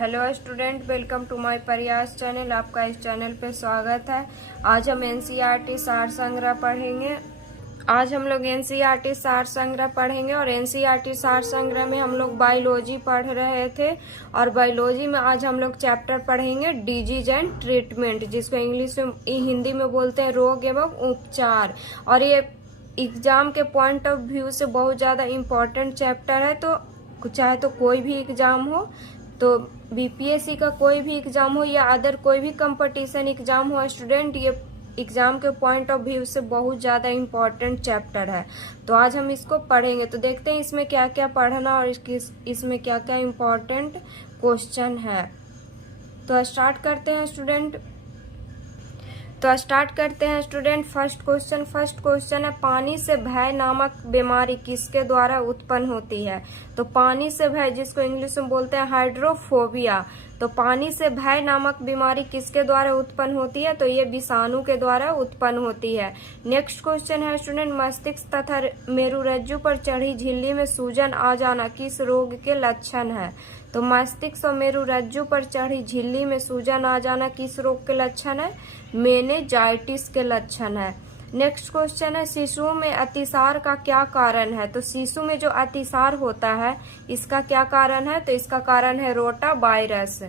Hello student, welcome to my Prayas channel. आपका इस channel पे स्वागत है। आज हम एनसीईआरटी सार संग्रह पढ़ेंगे। आज हम लोग एनसीईआरटी सार संग्रह पढ़ेंगे और एनसीईआरटी सार संग्रह में हम लोग बायोलॉजी पढ़ रहे थे और बायोलॉजी में आज हम लोग चैप्टर पढ़ेंगे डिजीज एंड ट्रीटमेंट, जिसको इंग्लिश में हिंदी में बोलते हैं रोग एवं उपचार। और ये एग्जाम के पॉइंट ऑफ व्यू से बहुत ज़्यादा इम्पोर्टेंट चैप्टर है। तो चाहे तो कोई भी एग्जाम हो, तो बीपीएससी का कोई भी एग्जाम हो या अदर कोई भी कंपटीशन एग्जाम हो स्टूडेंट, ये एग्जाम के पॉइंट ऑफ व्यू से बहुत ज़्यादा इम्पोर्टेंट चैप्टर है। तो आज हम इसको पढ़ेंगे। तो देखते हैं इसमें क्या क्या पढ़ना और इसमें क्या क्या इम्पोर्टेंट क्वेश्चन है। तो स्टार्ट करते हैं स्टूडेंट। फर्स्ट क्वेश्चन है, पानी से भय नामक बीमारी किसके द्वारा उत्पन्न होती है? तो पानी से भय, जिसको इंग्लिश में बोलते हैं हाइड्रोफोबिया, तो पानी से भय नामक बीमारी किसके द्वारा उत्पन्न होती है? तो ये विषाणु के द्वारा उत्पन्न होती है। नेक्स्ट क्वेश्चन है स्टूडेंट, मस्तिष्क तथा मेरुरज्जु पर चढ़ी झिल्ली में सूजन आ जाना किस रोग के लक्षण है? तो मस्तिष्क और मेरुरज्जु पर चढ़ी झिल्ली में सूजन आ जाना किस रोग के लक्षण है? मेनिंजाइटिस के लक्षण है। नेक्स्ट क्वेश्चन है, शिशुओं में अतिसार का क्या कारण है? तो शिशु में जो अतिसार होता है इसका क्या कारण है? तो इसका कारण है रोटा वायरस।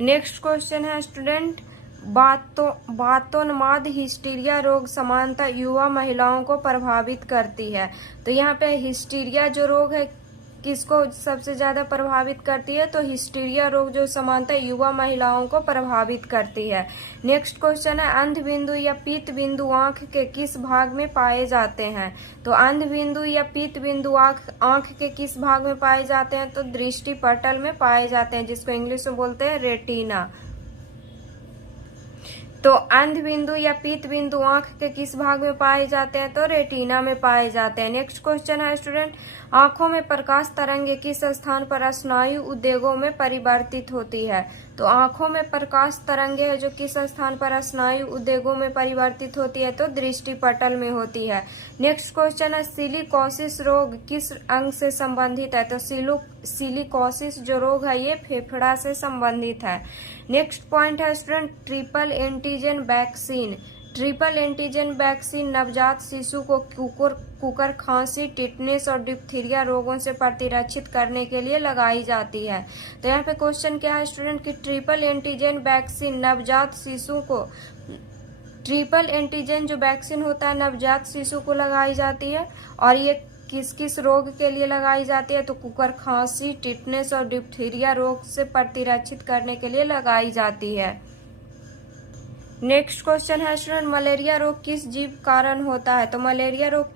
नेक्स्ट क्वेश्चन है स्टूडेंट, बातोन्माद हिस्टीरिया रोग सामान्यतः युवा महिलाओं को प्रभावित करती है। तो यहाँ पे हिस्टीरिया जो रोग है किसको सबसे ज्यादा प्रभावित करती है? तो हिस्टीरिया रोग जो सामान्यतः युवा महिलाओं को प्रभावित करती है। नेक्स्ट क्वेश्चन है, अंध बिंदु या पीत बिंदु आंख के किस भाग में पाए जाते हैं? तो अंध बिंदु या पीत बिंदु आंख के किस भाग में पाए जाते हैं? तो दृष्टि पटल में पाए जाते हैं, जिसको इंग्लिश में बोलते हैं रेटिना। तो अंध बिंदु या पीत बिंदु आंख के किस भाग में पाए जाते हैं? तो रेटिना में पाए जाते हैं। नेक्स्ट क्वेश्चन है स्टूडेंट, आंखों में प्रकाश तरंगे किस स्थान पर स्नायु उद्वेगों में परिवर्तित होती है? तो आंखों में प्रकाश तरंगे है जो किस स्थान पर स्नायु उद्वेगों में परिवर्तित होती है? तो दृष्टि पटल में होती है। नेक्स्ट क्वेश्चन है, सिलिकोसिस रोग किस अंग से संबंधित है? तो सिलिकोसिस जो रोग है ये फेफड़ा से संबंधित है। नेक्स्ट पॉइंट है स्टूडेंट, ट्रिपल एंटीजन वैक्सीन नवजात शिशु को कुकर खांसी, टिटनेस और डिप्थीरिया रोगों से प्रतिरक्षित करने के लिए लगाई जाती है। तो यहाँ पे क्वेश्चन क्या है स्टूडेंट कि ट्रिपल एंटीजन वैक्सीन नवजात शिशु को, ट्रिपल एंटीजन जो वैक्सीन होता है नवजात शिशु को लगाई जाती है और ये किस किस रोग के लिए लगाई जाती है? तो कुकर खांसी, टिटनेस और डिप्थीरिया रोग से प्रतिरक्षित करने के लिए लगाई जाती है। नेक्स्ट क्वेश्चन है स्टूडेंट, मलेरिया रोग किस जीव कारण होता है? तो मलेरिया रोग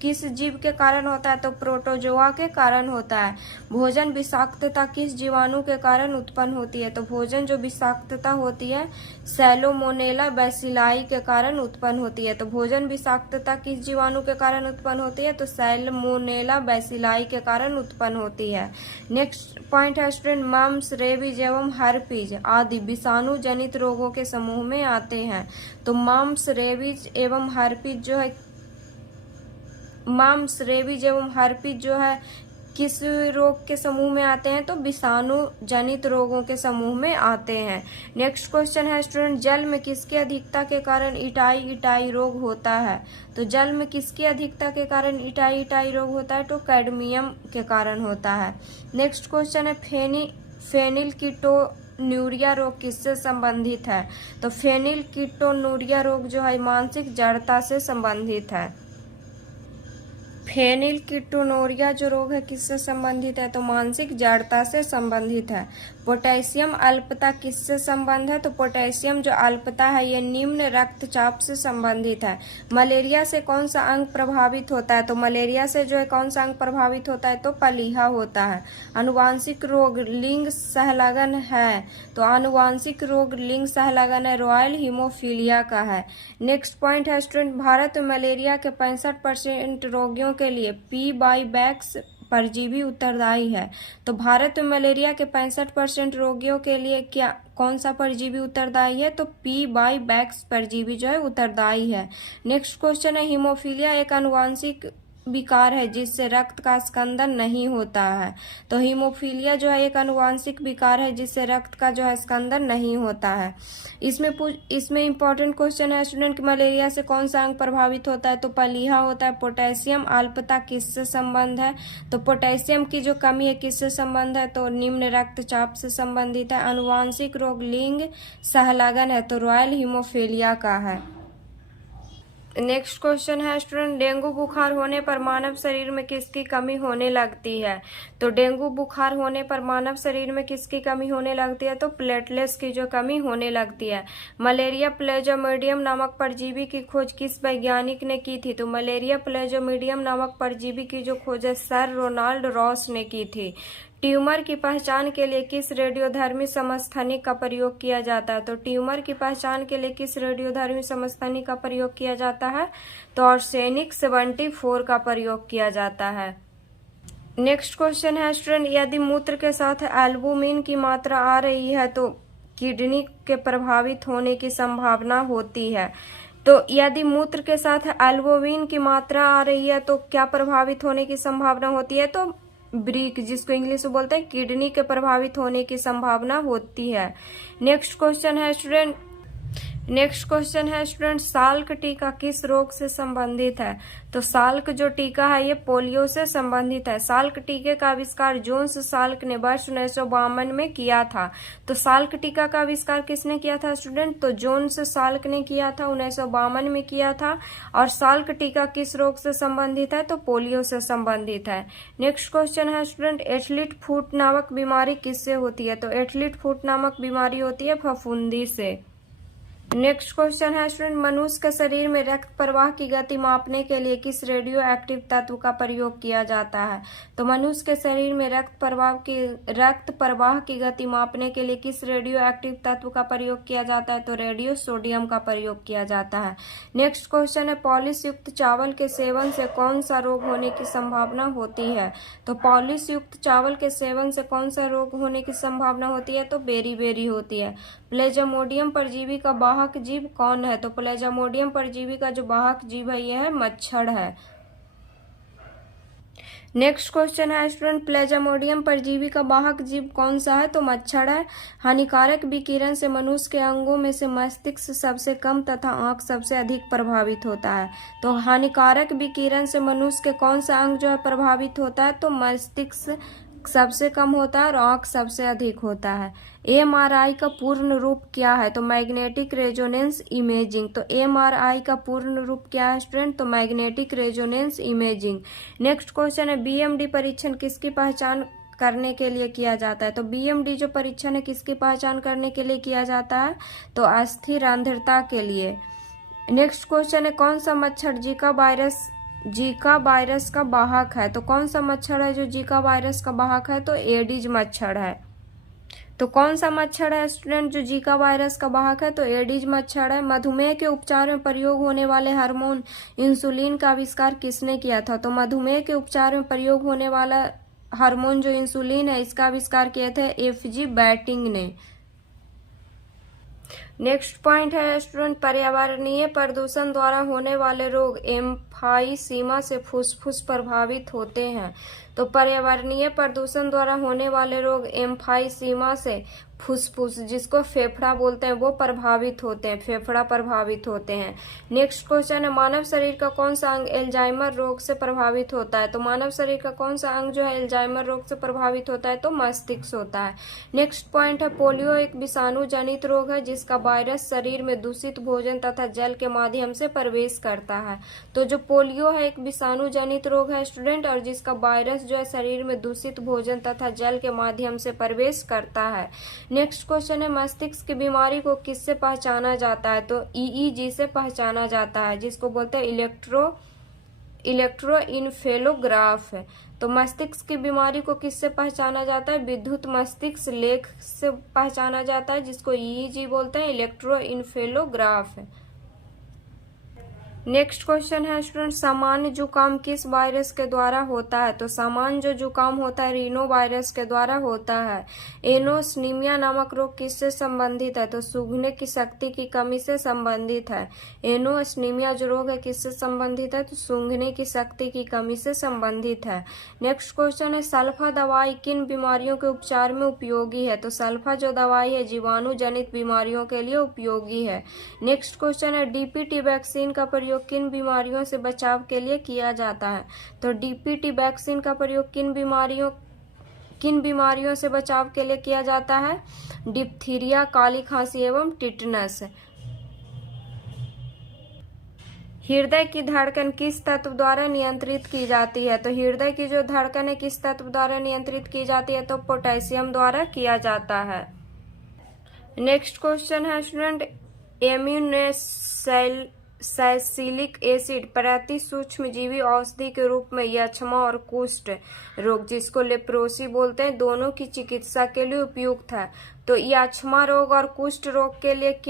किस जीव के कारण होता है? तो प्रोटोजोआ के कारण होता है। भोजन विषाक्तता किस जीवाणु के कारण उत्पन्न होती है? तो भोजन जो विषाक्तता होती है सैलोमोनेला बैसिलाई के कारण उत्पन्न होती है। तो भोजन विषाक्तता किस जीवाणु के कारण उत्पन्न होती है? तो सैलोमोनेला बैसिलाई के कारण उत्पन्न होती है। नेक्स्ट पॉइंट है स्टूडेंट, मम्स, रेबीज एवं हर्पीज आदि विषाणु जनित रोगों के समूह में आते हैं। तो मम्स, रेबीज एवं हर्पीज जो है किस रोग के समूह में आते हैं? तो विषाणु जनित रोगों के समूह में आते हैं। नेक्स्ट क्वेश्चन है स्टूडेंट, जल में किसकी अधिकता के कारण इटाई रोग होता है? तो जल में किसकी अधिकता के कारण इटाई रोग होता है? तो कैडमियम के कारण होता है। नेक्स्ट क्वेश्चन है, फेनिलकीटोन्यूरिया रोग किससे संबंधित है? तो फेनिलकीटोन्यूरिया रोग जो है मानसिक जड़ता से संबंधित है। फेनिलकीटोनुरिया जो रोग है किससे संबंधित है? तो मानसिक जड़ता से संबंधित है। पोटेशियम अल्पता किससे संबंध है? तो पोटेशियम जो अल्पता है ये निम्न रक्तचाप से संबंधित है। मलेरिया से कौन सा अंग प्रभावित होता है? तो मलेरिया से जो है कौन सा अंग प्रभावित होता है? तो पलीहा होता है। आनुवांशिक रोग लिंग सहलगन है, तो आनुवांशिक रोग लिंग सहलगन है रॉयल हीमोफीलिया का है। नेक्स्ट पॉइंट है स्टूडेंट, भारत में मलेरिया के 65% रोगियों के लिए पी बाई बैक्स परजीवी उत्तरदायी है। तो भारत में मलेरिया के 65% रोगियों के लिए कौन सा परजीवी उत्तरदायी है? तो पी बाई बैक्स परजीवी जो है उत्तरदायी है। नेक्स्ट क्वेश्चन है, हीमोफीलिया एक आनुवांशिक विकार है जिससे रक्त का स्कंदन नहीं होता है। तो हीमोफीलिया जो है एक आनुवांशिक विकार है जिससे रक्त का जो है स्कंदन नहीं होता है। इसमें इंपॉर्टेंट क्वेश्चन है स्टूडेंट कि मलेरिया से कौन सा अंग प्रभावित होता है, तो पलीहा होता है। पोटेशियम अल्पता किससे संबंध है, तो पोटेशियम की जो कमी है किससे संबंध है, तो निम्न रक्तचाप से संबंधित है। आनुवांशिक रोग लिंग सहलगन है, तो रॉयल हीमोफीलिया का है। नेक्स्ट क्वेश्चन है स्टूडेंट, डेंगू बुखार होने पर मानव शरीर में किसकी कमी होने लगती है, तो डेंगू बुखार होने पर मानव शरीर में किसकी कमी होने लगती है, तो प्लेटलेट्स की जो कमी होने लगती है। मलेरिया प्लाज्मोडियम नामक परजीवी की खोज किस वैज्ञानिक ने की थी, तो मलेरिया प्लाज्मोडियम नामक परजीवी की जो खोज है सर रोनाल्ड रॉस ने की थी। ट्यूमर की पहचान के लिए किस रेडियोधर्मी समस्थानिक का प्रयोग किया जाता है, तो ट्यूमर की पहचान के लिए किस रेडियोधर्मी समस्थानिक का प्रयोग किया जाता है, तो आर्सेनिक 74 का प्रयोग किया जाता है। नेक्स्ट क्वेश्चन है स्टूडेंट, यदि मूत्र के साथ एल्बुमिन की मात्रा आ रही है तो किडनी के प्रभावित होने की संभावना होती है। तो यदि मूत्र के साथ एल्बुमिन की मात्रा आ रही है तो क्या प्रभावित होने की संभावना होती है, तो ब्रीक, जिसको इंग्लिश में बोलते हैं, किडनी के प्रभावित होने की संभावना होती है। नेक्स्ट क्वेश्चन है स्टूडेंट, साल्क टीका किस रोग से संबंधित है, तो साल्क जो टीका है ये पोलियो से संबंधित है। साल्क टीके का आविष्कार जोन्स साल्क ने वर्ष 1952 में किया था। तो साल्क टीका का आविष्कार किसने किया था स्टूडेंट, तो जोन्स साल्क ने किया था, 1952 में किया था। और साल्क टीका किस रोग से संबंधित है, तो पोलियो से संबंधित है। नेक्स्ट क्वेश्चन है स्टूडेंट, एथलीट फुट नामक बीमारी किससे होती है, तो एथलीट फुट नामक बीमारी होती है फफूंदी से। नेक्स्ट क्वेश्चन है स्टूडेंट, मनुष्य के शरीर में रक्त प्रवाह की गति मापने के लिए किस रेडियो एक्टिव तत्व का प्रयोग किया जाता है, तो मनुष्य के शरीर में रक्त प्रवाह की गति मापने के लिए किस रेडियो एक्टिव तत्व का प्रयोग किया जाता है, तो रेडियो सोडियम का प्रयोग किया जाता है। नेक्स्ट क्वेश्चन है, पॉलिश युक्त चावल के सेवन से कौन सा रोग होने की संभावना होती है, तो पॉलिश युक्त चावल के सेवन से कौन सा रोग होने की संभावना होती है, तो बेरी होती है। प्लेज्मोडियम परजीवी का वाहक जीव कौन है, तो प्लेज्मोडियम परजीवी का जो वाहक जीव है यह है मच्छर है। नेक्स्ट क्वेश्चन है स्टूडेंट, प्लेज्मोडियम परजीवी का वाहक जीव कौन सा है, तो मच्छर है। हानिकारक विकिरण से मनुष्य के अंगों में से मस्तिष्क सबसे कम तथा आंख सबसे अधिक प्रभावित होता है। तो हानिकारक विकिरण से मनुष्य के कौन सा अंग जो है प्रभावित होता है, तो मस्तिष्क सबसे कम होता है और आंख सबसे अधिक होता है। एमआरआई का पूर्ण रूप क्या है, तो मैग्नेटिक रेजोनेंस इमेजिंग। तो एमआरआई का पूर्ण रूप क्या है स्टूडेंट, तो magnetic resonance imaging. Next question है, बीएमडी परीक्षण किसकी पहचान करने के लिए किया जाता है, तो बीएमडी जो परीक्षण है किसकी पहचान करने के लिए किया जाता है, तो अस्थिर अंधता के लिए। नेक्स्ट क्वेश्चन है, कौन सा मच्छर जीका वायरस का वाहक है, तो कौन सा मच्छर है जो जीका वायरस का वाहक है, तो एडिज मच्छर है। तो कौन सा मच्छर है स्टूडेंट जो जीका वायरस का वाहक है, तो एडिज मच्छर है। मधुमेह के उपचार में प्रयोग होने वाले हार्मोन इंसुलिन का आविष्कार किसने किया था, तो मधुमेह के उपचार में प्रयोग होने वाला हार्मोन जो इंसुलिन है इसका आविष्कार किए थे एफजी बैटिंग ने। नेक्स्ट पॉइंट है स्टूडेंट, पर्यावरणीय प्रदूषण द्वारा होने वाले रोग एम्फाइसीमा से फुसफुस प्रभावित होते हैं। तो पर्यावरणीय प्रदूषण द्वारा होने वाले रोग एम्फाइसीमा से फुसफुस, जिसको फेफड़ा बोलते हैं, वो प्रभावित होते हैं, फेफड़ा प्रभावित होते हैं। नेक्स्ट क्वेश्चन है, मानव शरीर का कौन सा अंग एल्जाइमर रोग से प्रभावित होता है, तो मानव शरीर का कौन सा अंग जो है एल्जाइमर रोग से प्रभावित होता है, तो मस्तिष्क होता है। नेक्स्ट पॉइंट है, पोलियो एक विषाणु जनित रोग है जिसका वायरस शरीर में दूषित भोजन तथा जल के माध्यम से प्रवेश करता है। तो जो पोलियो है एक विषाणु जनित रोग है स्टूडेंट, और जिसका वायरस जो है शरीर में दूषित भोजन तथा जल के माध्यम से प्रवेश करता है। नेक्स्ट क्वेश्चन है, मस्तिष्क की बीमारी को किससे पहचाना जाता है, तो ईईजी से पहचाना जाता है, जिसको बोलते हैं इलेक्ट्रोइन्फेलोग्राफ। तो मस्तिष्क की बीमारी को किससे पहचाना जाता है, विद्युत मस्तिष्क लेख से पहचाना जाता है, जिसको ईईजी बोलते हैं, इलेक्ट्रोइन्फेलोग्राफ। नेक्स्ट क्वेश्चन है स्टूडेंट, सामान्य जुकाम किस वायरस के द्वारा होता है? तो सामान्य जो जुकाम होता है रीनो वायरस के द्वारा होता है। एनोस्नीमिया नामक रोग किससे संबंधित है? तो सूंघने की शक्ति की कमी से संबंधित है। एनोस्नीमिया जो रोग है किससे संबंधित है? तो सूंघने की शक्ति की कमी से संबंधित है। नेक्स्ट क्वेश्चन है, सल्फा दवाई किन बीमारियों के उपचार में उपयोगी है? तो सल्फा जो दवाई है जीवाणु जनित बीमारियों के लिए उपयोगी है। नेक्स्ट क्वेश्चन है, डीपीटी वैक्सीन का प्रयोग किन बीमारियों से बचाव के लिए किया जाता है? तो डीपीटी वैक्सीन का प्रयोग किन बीमारियों से बचाव के लिए किया जाता है? डिप्थीरिया, काली खांसी एवं टिटनस। हृदय की धड़कन किस तत्व द्वारा नियंत्रित की जाती है? तो हृदय की जो धड़कन है किस तत्व द्वारा नियंत्रित की जाती है? तो पोटेशियम द्वारा किया जाता है। नेक्स्ट क्वेश्चन है स्टूडेंट, एम्यूनोसैलिसिलिक एसिड प्रति सूक्ष्मजीवी औषधि के रूप में यक्ष्मा और कुष्ठ रोग, जिसको लेप्रोसी बोलते हैं, दोनों की चिकित्सा के लिए उपयुक्त है। तो यक्ष्मा रोग और कुष्ठ रोग के लिए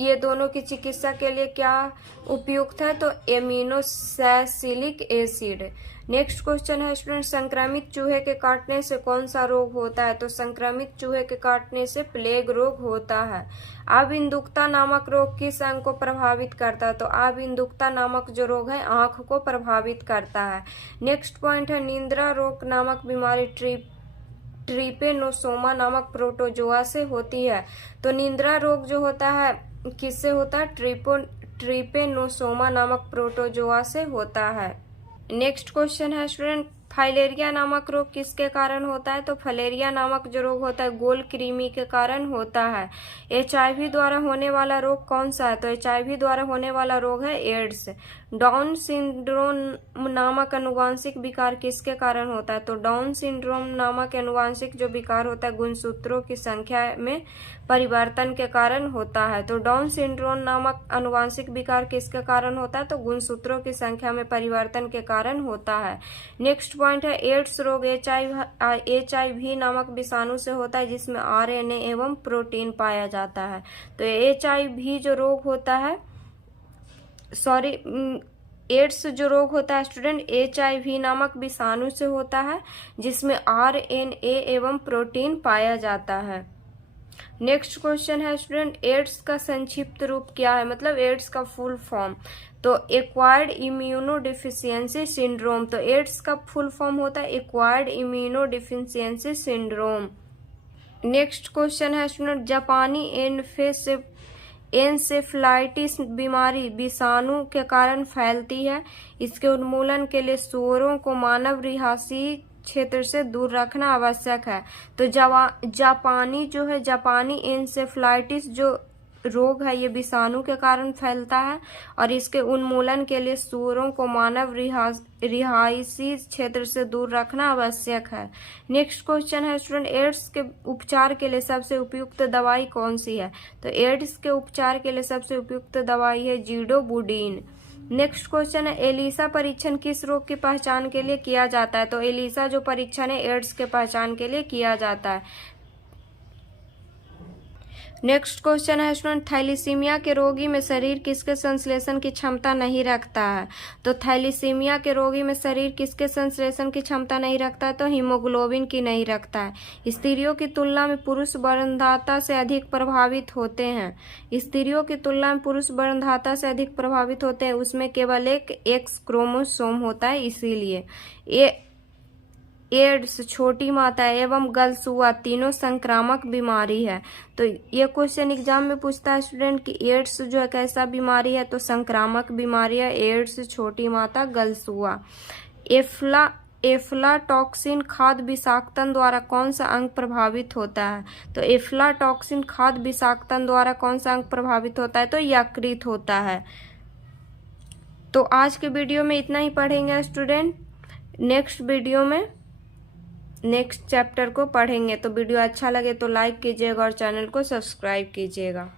ये दोनों की चिकित्सा के लिए क्या उपयुक्त है? तो एमिनोसैलिसिलिक एसिड। नेक्स्ट क्वेश्चन है स्टूडेंट, संक्रमित चूहे के काटने से कौन सा रोग होता है? तो संक्रमित चूहे के काटने से प्लेग रोग होता है। अबिंदुकता नामक रोग किस अंग को प्रभावित करता है? तो अबिंदुकता नामक जो रोग है आंख को प्रभावित करता है। नेक्स्ट पॉइंट है, निद्रा रोग नामक बीमारी ट्रिपेनोसोमा नामक प्रोटोजोआ से होती है। तो निद्रा रोग जो होता है किससे होता है? ट्रिपेनोसोमा नामक प्रोटोजोआ से होता है। नेक्स्ट क्वेश्चन है स्टूडेंट, फाइलेरिया नामक रोग किसके कारण होता है? तो फाइलेरिया नामक जो रोग होता है गोल कृमि के कारण होता है। HIV द्वारा होने वाला रोग कौन सा है? तो HIV द्वारा होने वाला रोग है एड्स। डाउन सिंड्रोम नामक अनुवांशिक विकार किसके कारण होता है? तो डाउन सिंड्रोम नामक अनुवांशिक जो विकार होता है गुणसूत्रों की संख्या में परिवर्तन के कारण होता है। तो डाउन सिंड्रोम नामक अनुवांशिक विकार किसके कारण होता है? तो गुणसूत्रों की संख्या में परिवर्तन के कारण होता है। नेक्स्ट पॉइंट है, एड्स रोग HIV नामक विषाणु से होता है जिसमें RNA एवं प्रोटीन पाया जाता है। तो HIV जो रोग होता है एड्स जो रोग होता है स्टूडेंट HIV नामक विषाणु से होता है जिसमें RNA एवं प्रोटीन पाया जाता है। नेक्स्ट क्वेश्चन है स्टूडेंट, एड्स का संक्षिप्त रूप क्या है? मतलब एड्स का फुल फॉर्म। तो एक्वायर्ड इम्यूनोडिफिशियंसी सिंड्रोम। तो एड्स का फुल फॉर्म होता है acquired immunodeficiency syndrome. Next question है स्टूडेंट, जापानी एन्सेफ्लाइटिस बीमारी विषाणु के कारण फैलती है। इसके उन्मूलन के लिए सूअरों को मानव रिहायशी क्षेत्र से दूर रखना आवश्यक है। तो जापानी एन्सेफ्लाइटिस जो रोग है ये विषाणु के कारण फैलता है और इसके उन्मूलन के लिए सूअरों को मानव रिहायशी क्षेत्र से दूर रखना आवश्यक है। नेक्स्ट क्वेश्चन है स्टूडेंट, एड्स के उपचार के लिए सबसे उपयुक्त दवाई कौन सी है? तो एड्स के उपचार के लिए सबसे उपयुक्त दवाई है जीडोबुडीन। नेक्स्ट क्वेश्चन है, एलिसा परीक्षण किस रोग की पहचान के लिए किया जाता है? तो एलिसा जो परीक्षण है एड्स के पहचान के लिए किया जाता है। नेक्स्ट क्वेश्चन है स्टूडेंट, थैलीसीमिया के रोगी में शरीर किसके संश्लेषण की क्षमता नहीं रखता है? तो थैलीसीमिया के रोगी में शरीर किसके संश्लेषण की क्षमता नहीं रखता है? तो हीमोग्लोबिन की नहीं रखता है। स्त्रियों की तुलना में पुरुष गर्भधाता से अधिक प्रभावित होते हैं। स्त्रियों की तुलना में पुरुष गर्भधाता से अधिक प्रभावित होते हैं, उसमें केवल एक X क्रोमोसोम होता है, इसीलिए एड्स, छोटी माता एवं गलसुआ तीनों संक्रामक बीमारी है। तो ये क्वेश्चन एग्जाम में पूछता है स्टूडेंट कि एड्स जो है कैसा बीमारी है? तो संक्रामक बीमारी है एड्स, छोटी माता, गलसुआ। एफ्लाटॉक्सिन खाद्य विषाक्तन द्वारा कौन सा अंग प्रभावित होता है? तो एफ्लाटॉक्सिन खाद्य विषाक्तन द्वारा कौन सा अंग प्रभावित होता है? तो यकृत होता है। तो आज के वीडियो में इतना ही पढ़ेंगे स्टूडेंट। नेक्स्ट वीडियो में नेक्स्ट चैप्टर को पढ़ेंगे। तो वीडियो अच्छा लगे तो लाइक कीजिएगा और चैनल को सब्सक्राइब कीजिएगा।